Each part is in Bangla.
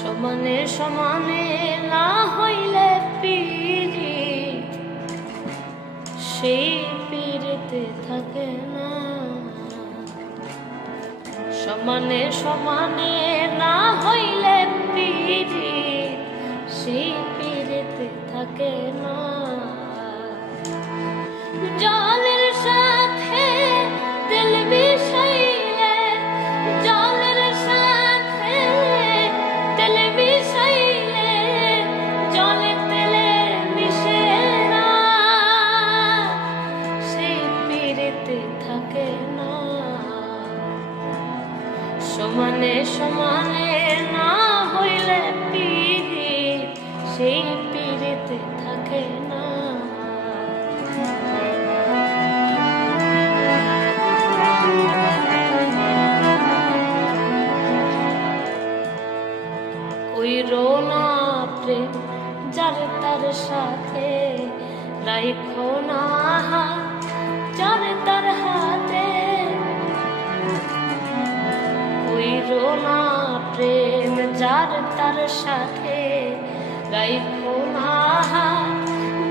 সমানে সমানে না হইলে পীড়িত, সেই পীড়িতে থাকে না। সমানে সমানে না হইলে পীড়িত, সেই পীড়িতে থাকে না। জলের সাথে তেল মিশাইলে, জলের সাথে তেল মিশাইলে জলে তেলে মিশে না, সেই পীড়িতে থাকে না। সমানে সমানে না হইলে পীড়িত, সেই পীড়িতে থাকে না। কইরো না প্রেম যার তার সাথে, রাইখো না যার তার হাতে। কইরো না প্রেম যার তার সাথে, রাইখো না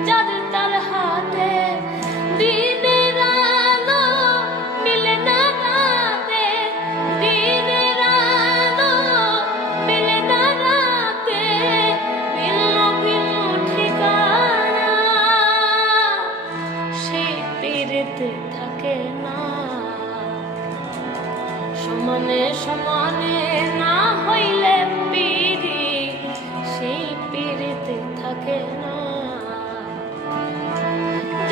যার তার হাতে। দিনের আলো মিলে না রাতে, দিনের আলো মিলে না রাতে, ভিন্ন ভিন্ন ঠিকানা, সেই পীড়িতে থাকে না। সমানে সমানে না হইলে পীড়িত, সেই পীড়িতে থাকে না।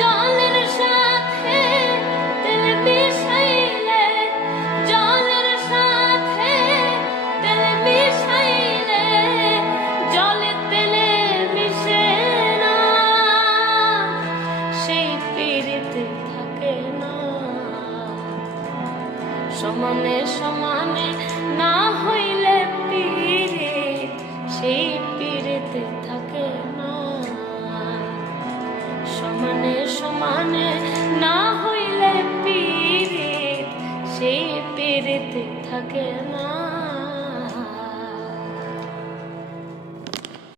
জলের সাথে তেল মিশাইলে, জলের সাথে তেল মিশাইলে জলে তেলে মিশে না, সেই পীড়িতে থাকে না। সমানে সমানে না হইলে পীড়িত, সেই পীড়িতে থাকে না। সমানে সমানে না হইলে পীড়িত, সেই পীড়িতে থাকে না।